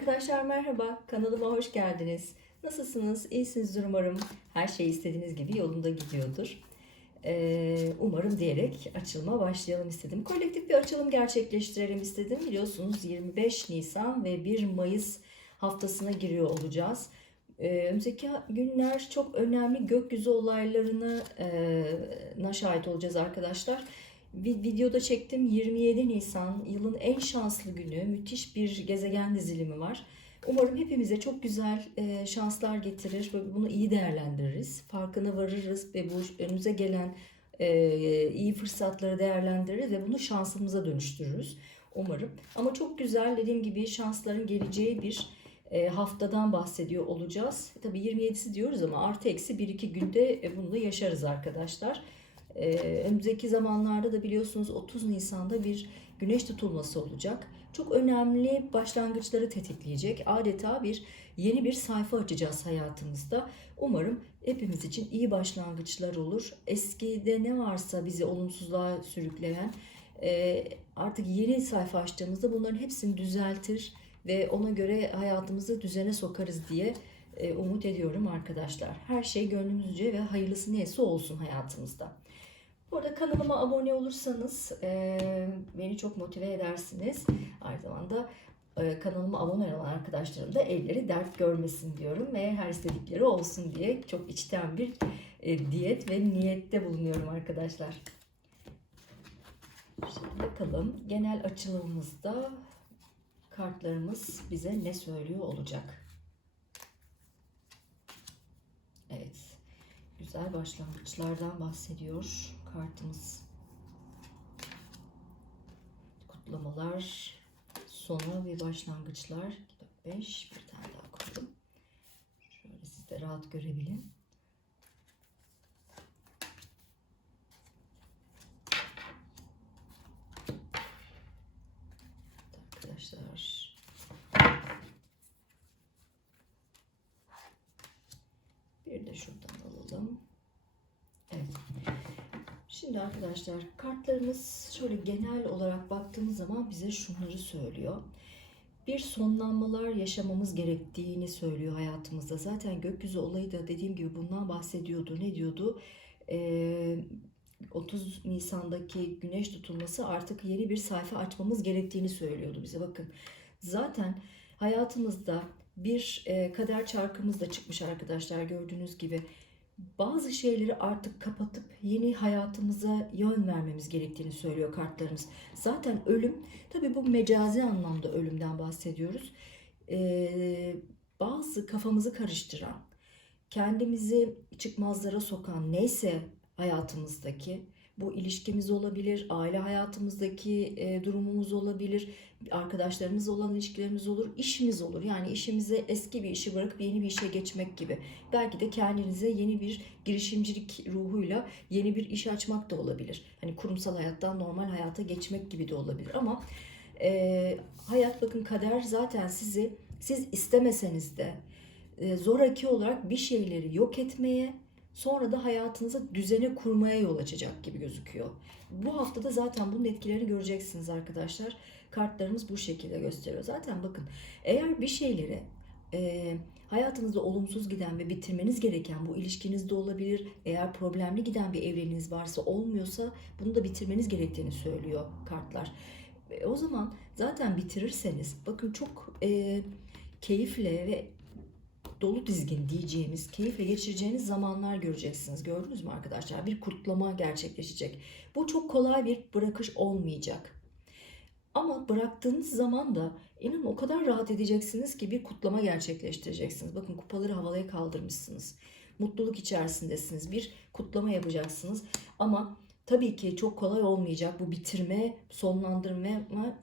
Arkadaşlar merhaba, kanalıma hoş geldiniz. Nasılsınız? İyisinizdir umarım. Her şey istediğiniz gibi yolunda gidiyordur. Ee, umarım diyerek açılıma başlayalım istedim. Kolektif bir açılım gerçekleştirelim istedim. Biliyorsunuz 25 Nisan ve 1 Mayıs haftasına giriyor olacağız. Ee, önümüzdeki günler çok önemli gökyüzü olaylarına e, şahit olacağız arkadaşlar. Bir videoda çektim 27 Nisan yılın en şanslı günü müthiş bir gezegen dizilimi var. Umarım hepimize çok güzel e, şanslar getirir ve bunu iyi değerlendiririz. Farkına varırız ve bu önümüze gelen e, iyi fırsatları değerlendiririz ve bunu şansımıza dönüştürürüz. Umarım. Ama çok güzel dediğim gibi şansların geleceği bir e, haftadan bahsediyor olacağız. Tabii 27'si diyoruz ama artı eksi 1-2 günde e, bunu da yaşarız arkadaşlar. Ee, önümüzdeki zamanlarda da biliyorsunuz 30 Nisan'da bir güneş tutulması olacak. Çok önemli başlangıçları tetikleyecek. Adeta bir yeni bir sayfa açacağız hayatımızda. Umarım hepimiz için iyi başlangıçlar olur. Eskide ne varsa bizi olumsuzluğa sürükleyen e, artık yeni sayfa açtığımızda bunların hepsini düzeltir ve ona göre hayatımızı düzene sokarız diye umut ediyorum arkadaşlar. Her şey gönlümüzce ve hayırlısı neyse olsun hayatımızda. Bu arada kanalıma abone olursanız e, beni çok motive edersiniz. Aynı zamanda e, kanalıma abone olan arkadaşlarım da elleri dert görmesin diyorum ve her istedikleri olsun diye çok içten bir e, diyet ve niyette bulunuyorum arkadaşlar. Şimdi bakalım genel açılımımızda kartlarımız bize ne söylüyor olacak. Evet. Güzel başlangıçlardan bahsediyor kartımız. Kutlamalar, sonu ve başlangıçlar. 5 bir tane daha koydum. Şöyle siz de rahat görebilin. Arkadaşlar bir de şuradan alalım. Evet. Şimdi arkadaşlar kartlarımız şöyle genel olarak baktığımız zaman bize şunları söylüyor. Bir sonlanmalar yaşamamız gerektiğini söylüyor hayatımızda. Zaten gökyüzü olayı da dediğim gibi bundan bahsediyordu. Ne diyordu? Ee, 30 Nisan'daki güneş tutulması artık yeni bir sayfa açmamız gerektiğini söylüyordu bize. Bakın zaten hayatımızda bir e, kader çarkımız da çıkmış arkadaşlar gördüğünüz gibi bazı şeyleri artık kapatıp yeni hayatımıza yön vermemiz gerektiğini söylüyor kartlarımız. Zaten ölüm, tabii bu mecazi anlamda ölümden bahsediyoruz. Ee, bazı kafamızı karıştıran, kendimizi çıkmazlara sokan neyse hayatımızdaki, bu ilişkimiz olabilir, aile hayatımızdaki e, durumumuz olabilir, arkadaşlarımız olan ilişkilerimiz olur, işimiz olur. Yani işimize eski bir işi bırakıp yeni bir işe geçmek gibi. Belki de kendinize yeni bir girişimcilik ruhuyla yeni bir iş açmak da olabilir. Hani kurumsal hayattan normal hayata geçmek gibi de olabilir. Ama e, hayat bakın kader zaten sizi siz istemeseniz de e, zoraki olarak bir şeyleri yok etmeye sonra da hayatınızı düzene kurmaya yol açacak gibi gözüküyor. Bu haftada zaten bunun etkilerini göreceksiniz arkadaşlar. Kartlarımız bu şekilde gösteriyor. Zaten bakın eğer bir şeyleri e, hayatınızda olumsuz giden ve bitirmeniz gereken bu ilişkinizde olabilir. Eğer problemli giden bir evliliğiniz varsa olmuyorsa bunu da bitirmeniz gerektiğini söylüyor kartlar. E, o zaman zaten bitirirseniz bakın çok e, keyifle ve dolu dizgin diyeceğimiz, keyifle geçireceğiniz zamanlar göreceksiniz. Gördünüz mü arkadaşlar? Bir kutlama gerçekleşecek. Bu çok kolay bir bırakış olmayacak. Ama bıraktığınız zaman da inanın o kadar rahat edeceksiniz ki bir kutlama gerçekleştireceksiniz. Bakın kupaları havaya kaldırmışsınız. Mutluluk içerisindesiniz. Bir kutlama yapacaksınız. Ama tabii ki çok kolay olmayacak. Bu bitirme, sonlandırma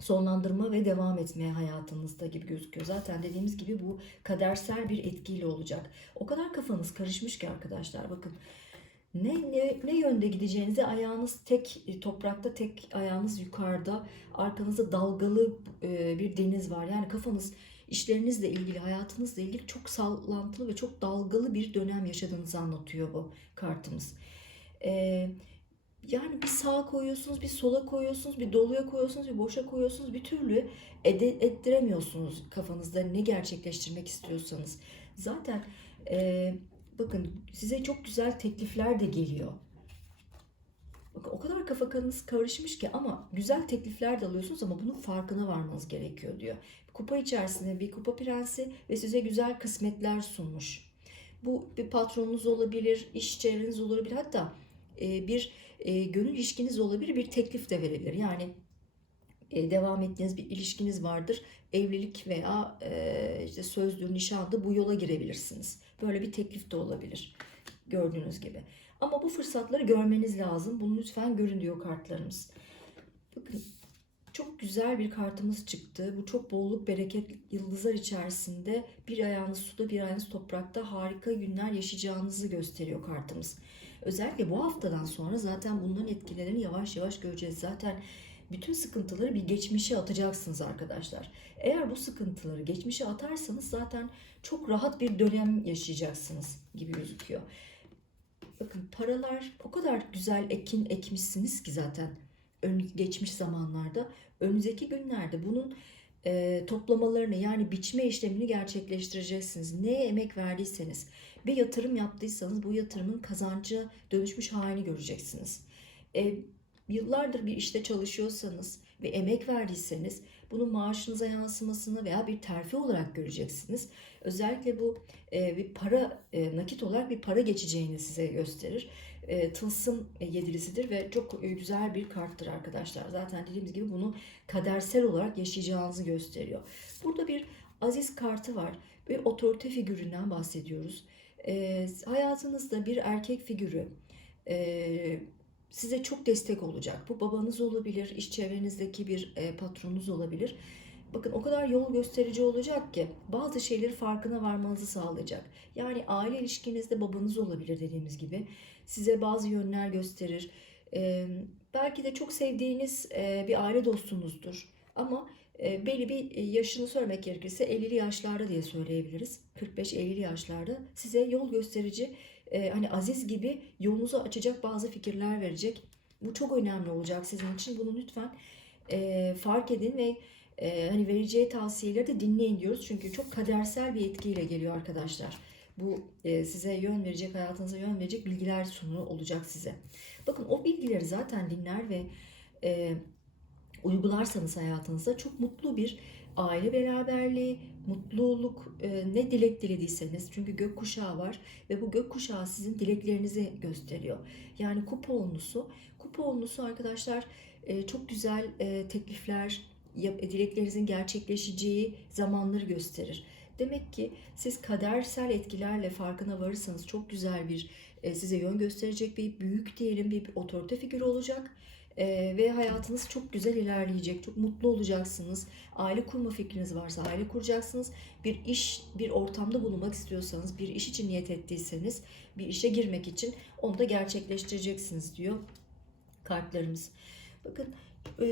sonlandırma ve devam etmeye hayatınızda gibi gözüküyor. Zaten dediğimiz gibi bu kadersel bir etkiyle olacak. O kadar kafanız karışmış ki arkadaşlar bakın ne, ne, ne yönde gideceğinizi ayağınız tek e, toprakta tek ayağınız yukarıda arkanızda dalgalı e, bir deniz var. Yani kafanız işlerinizle ilgili hayatınızla ilgili çok sallantılı ve çok dalgalı bir dönem yaşadığınızı anlatıyor bu kartımız. Eee yani bir sağa koyuyorsunuz, bir sola koyuyorsunuz, bir doluya koyuyorsunuz, bir boşa koyuyorsunuz. Bir türlü ede- ettiremiyorsunuz kafanızda ne gerçekleştirmek istiyorsanız. Zaten e, bakın size çok güzel teklifler de geliyor. Bakın o kadar kafa kanınız karışmış ki ama güzel teklifler de alıyorsunuz ama bunun farkına varmanız gerekiyor diyor. Kupa içerisinde bir kupa prensi ve size güzel kısmetler sunmuş. Bu bir patronunuz olabilir, iş çevreniz olabilir hatta bir e, gönül ilişkiniz olabilir, bir teklif de verebilir. Yani e, devam ettiğiniz bir ilişkiniz vardır. Evlilik veya e, işte sözlü, nişanlı bu yola girebilirsiniz. Böyle bir teklif de olabilir. Gördüğünüz gibi. Ama bu fırsatları görmeniz lazım. Bunu lütfen görün diyor kartlarımız. Bakın çok güzel bir kartımız çıktı. Bu çok bolluk bereket yıldızlar içerisinde bir ayağınız suda bir ayağınız toprakta harika günler yaşayacağınızı gösteriyor kartımız. Özellikle bu haftadan sonra zaten bunların etkilerini yavaş yavaş göreceğiz. Zaten bütün sıkıntıları bir geçmişe atacaksınız arkadaşlar. Eğer bu sıkıntıları geçmişe atarsanız zaten çok rahat bir dönem yaşayacaksınız gibi gözüküyor. Bakın paralar o kadar güzel ekin ekmişsiniz ki zaten ön, geçmiş zamanlarda. Önümüzdeki günlerde bunun e, toplamalarını yani biçme işlemini gerçekleştireceksiniz. Neye emek verdiyseniz, bir yatırım yaptıysanız bu yatırımın kazancı dönüşmüş halini göreceksiniz. E, yıllardır bir işte çalışıyorsanız ve emek verdiyseniz bunun maaşınıza yansımasını veya bir terfi olarak göreceksiniz. Özellikle bu e, bir para e, nakit olarak bir para geçeceğini size gösterir. E, tılsım e, yedilisidir ve çok güzel bir karttır arkadaşlar. Zaten dediğimiz gibi bunu kadersel olarak yaşayacağınızı gösteriyor. Burada bir aziz kartı var. Bir otorite figüründen bahsediyoruz. E, hayatınızda bir erkek figürü e, size çok destek olacak. Bu babanız olabilir, iş çevrenizdeki bir e, patronunuz olabilir. Bakın o kadar yol gösterici olacak ki bazı şeyleri farkına varmanızı sağlayacak. Yani aile ilişkinizde babanız olabilir dediğimiz gibi. Size bazı yönler gösterir. Ee, belki de çok sevdiğiniz e, bir aile dostunuzdur. Ama e, belli bir yaşını söylemek gerekirse 50'li yaşlarda diye söyleyebiliriz. 45-50'li yaşlarda size yol gösterici e, hani Aziz gibi yolunuzu açacak bazı fikirler verecek. Bu çok önemli olacak sizin için. Bunu lütfen e, fark edin ve e, hani vereceği tavsiyeleri de dinleyin diyoruz. Çünkü çok kadersel bir etkiyle geliyor arkadaşlar. Bu e, size yön verecek, hayatınıza yön verecek bilgiler sunumu olacak size. Bakın o bilgileri zaten dinler ve e, uygularsanız hayatınızda çok mutlu bir aile beraberliği, mutluluk, e, ne dilek dilediyseniz çünkü gökkuşağı var ve bu gökkuşağı sizin dileklerinizi gösteriyor. Yani kupa onlusu, arkadaşlar e, çok güzel e, teklifler, yap- dileklerinizin gerçekleşeceği zamanları gösterir. Demek ki siz kadersel etkilerle farkına varırsanız çok güzel bir e, size yön gösterecek bir büyük diyelim bir otorite figürü olacak. E, ve hayatınız çok güzel ilerleyecek. Çok mutlu olacaksınız. Aile kurma fikriniz varsa aile kuracaksınız. Bir iş, bir ortamda bulunmak istiyorsanız, bir iş için niyet ettiyseniz, bir işe girmek için onu da gerçekleştireceksiniz diyor kartlarımız. Bakın e,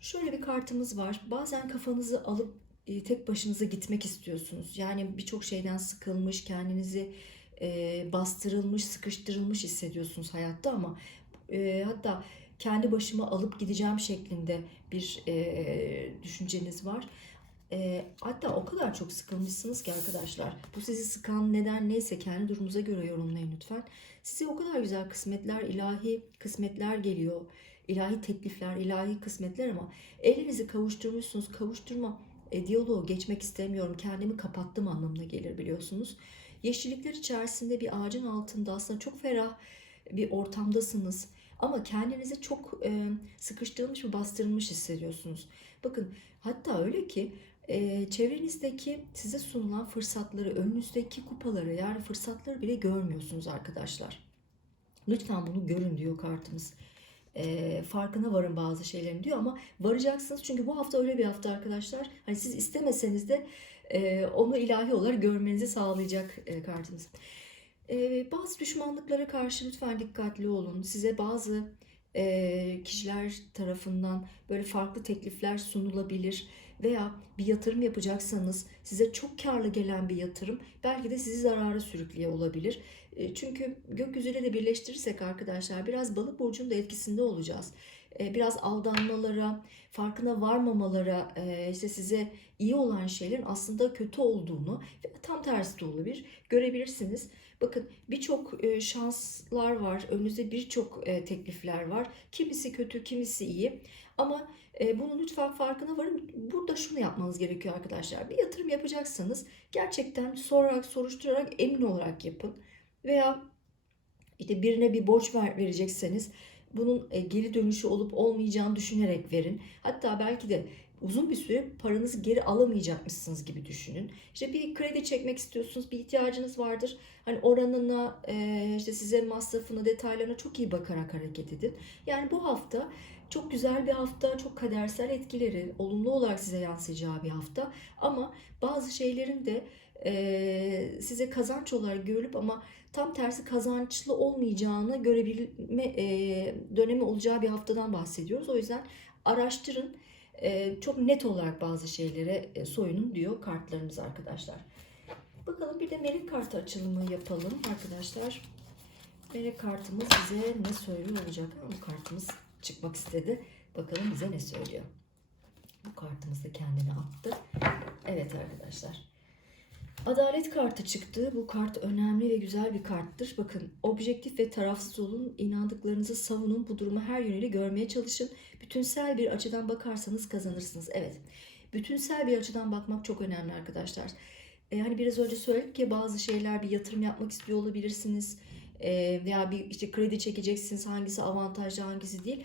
şöyle bir kartımız var. Bazen kafanızı alıp e, tek başınıza gitmek istiyorsunuz. Yani birçok şeyden sıkılmış, kendinizi e, bastırılmış, sıkıştırılmış hissediyorsunuz hayatta ama e, hatta kendi başıma alıp gideceğim şeklinde bir e, düşünceniz var. E, hatta o kadar çok sıkılmışsınız ki arkadaşlar. Bu sizi sıkan neden neyse kendi durumunuza göre yorumlayın lütfen. Size o kadar güzel kısmetler, ilahi kısmetler geliyor. ilahi teklifler, ilahi kısmetler ama elinizi kavuşturmuşsunuz. Kavuşturma e, diyaloğu geçmek istemiyorum. Kendimi kapattım anlamına gelir biliyorsunuz. Yeşillikler içerisinde bir ağacın altında aslında çok ferah bir ortamdasınız. Ama kendinizi çok e, sıkıştırılmış ve bastırılmış hissediyorsunuz. Bakın hatta öyle ki e, çevrenizdeki size sunulan fırsatları, önünüzdeki kupaları yani fırsatları bile görmüyorsunuz arkadaşlar. Lütfen bunu görün diyor kartımız. E, farkına varın bazı şeylerin diyor ama varacaksınız çünkü bu hafta öyle bir hafta arkadaşlar. Hani siz istemeseniz de e, onu ilahi olarak görmenizi sağlayacak e, kartımız. Ee, bazı düşmanlıklara karşı lütfen dikkatli olun. Size bazı e, kişiler tarafından böyle farklı teklifler sunulabilir. veya bir yatırım yapacaksanız size çok karlı gelen bir yatırım belki de sizi zarara sürükleye olabilir. E, Çünkü gökyüzüyle de birleştirirsek arkadaşlar biraz balık burcunun da etkisinde olacağız. E, Biraz aldanmalara, farkına varmamalara, e, işte size iyi olan şeylerin aslında kötü olduğunu ve tam tersi de olabilir görebilirsiniz. Bakın birçok e, şanslar var, önünüzde birçok e, teklifler var. Kimisi kötü, kimisi iyi. Ama e, bunun lütfen farkına varın. Burada şunu yapmanız gerekiyor arkadaşlar. Bir yatırım yapacaksanız gerçekten sorarak, soruşturarak, emin olarak yapın. Veya işte birine bir borç ver, verecekseniz bunun geri dönüşü olup olmayacağını düşünerek verin. Hatta belki de uzun bir süre paranızı geri alamayacakmışsınız gibi düşünün. İşte bir kredi çekmek istiyorsunuz, bir ihtiyacınız vardır. Hani oranına, e, işte size masrafına, detaylarına çok iyi bakarak hareket edin. Yani bu hafta çok güzel bir hafta, çok kadersel etkileri olumlu olarak size yansıyacağı bir hafta. Ama bazı şeylerin de e, size kazanç olarak görülüp ama tam tersi kazançlı olmayacağını görebilme e, dönemi olacağı bir haftadan bahsediyoruz. O yüzden araştırın. E, çok net olarak bazı şeylere e, soyunun diyor kartlarımız arkadaşlar. Bakalım bir de melek kartı açılımı yapalım arkadaşlar. Melek kartımız bize ne söylüyor olacak? Bu kartımız çıkmak istedi. Bakalım bize ne söylüyor. Bu kartımız da kendini attı. Evet arkadaşlar. Adalet kartı çıktı. Bu kart önemli ve güzel bir karttır. Bakın objektif ve tarafsız olun. inandıklarınızı savunun. Bu durumu her yönüyle görmeye çalışın. Bütünsel bir açıdan bakarsanız kazanırsınız. Evet. Bütünsel bir açıdan bakmak çok önemli arkadaşlar. E, hani biraz önce söyledik ya bazı şeyler bir yatırım yapmak istiyor olabilirsiniz. E, veya bir işte kredi çekeceksiniz. Hangisi avantajlı hangisi değil.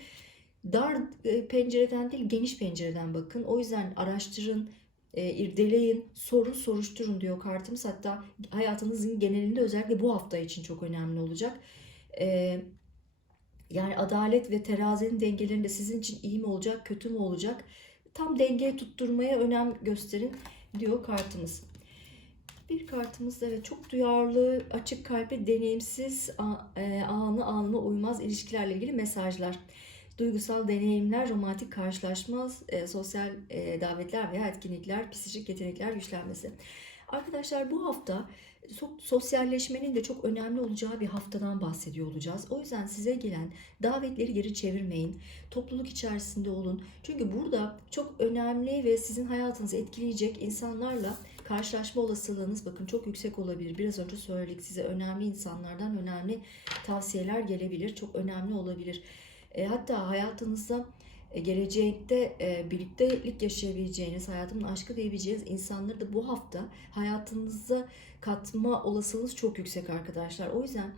Dar e, pencereden değil geniş pencereden bakın. O yüzden araştırın, e, irdeleyin, sorun, soruşturun diyor kartımız. Hatta hayatınızın genelinde özellikle bu hafta için çok önemli olacak. E, yani adalet ve terazinin dengelerinde sizin için iyi mi olacak, kötü mü olacak? Tam dengeye tutturmaya önem gösterin diyor kartımız. Bir kartımız da evet çok duyarlı, açık kalpli, deneyimsiz, e, anı anına uymaz ilişkilerle ilgili mesajlar. Duygusal deneyimler, romantik karşılaşma, e, sosyal e, davetler veya etkinlikler, psikolojik yetenekler güçlenmesi. Arkadaşlar bu hafta so- sosyalleşmenin de çok önemli olacağı bir haftadan bahsediyor olacağız. O yüzden size gelen davetleri geri çevirmeyin. Topluluk içerisinde olun. Çünkü burada çok önemli ve sizin hayatınızı etkileyecek insanlarla karşılaşma olasılığınız bakın çok yüksek olabilir. Biraz önce söyledik size önemli insanlardan önemli tavsiyeler gelebilir. Çok önemli olabilir. E, hatta hayatınızda e, gelecekte e, birliktelik yaşayabileceğiniz, hayatımın aşkı diyebileceğiniz insanları da bu hafta hayatınıza katma olasılığınız çok yüksek arkadaşlar. O yüzden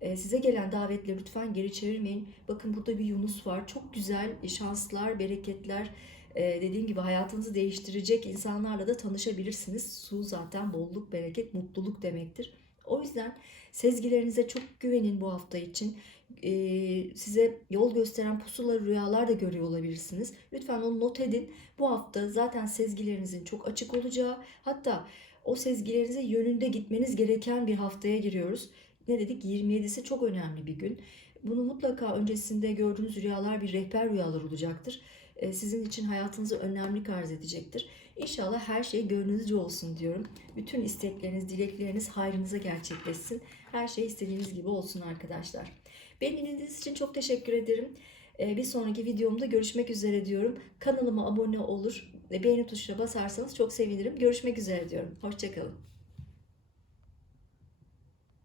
e, size gelen davetleri lütfen geri çevirmeyin. Bakın burada bir Yunus var. Çok güzel şanslar, bereketler, e, dediğim gibi hayatınızı değiştirecek insanlarla da tanışabilirsiniz. Su zaten bolluk, bereket, mutluluk demektir. O yüzden sezgilerinize çok güvenin bu hafta için. Ee, size yol gösteren pusula rüyalar da görüyor olabilirsiniz. Lütfen onu not edin. Bu hafta zaten sezgilerinizin çok açık olacağı hatta o sezgilerinize yönünde gitmeniz gereken bir haftaya giriyoruz. Ne dedik? 27'si çok önemli bir gün. Bunu mutlaka öncesinde gördüğünüz rüyalar bir rehber rüyalar olacaktır. Ee, Sizin için hayatınızı önemli arz edecektir. İnşallah her şey gönlünüzce olsun diyorum. Bütün istekleriniz, dilekleriniz hayrınıza gerçekleşsin. Her şey istediğiniz gibi olsun arkadaşlar. Beni dinlediğiniz için çok teşekkür ederim. Ee, Bir sonraki videomda görüşmek üzere diyorum. Kanalıma abone olur ve beğeni tuşuna basarsanız çok sevinirim. Görüşmek üzere diyorum. Hoşçakalın.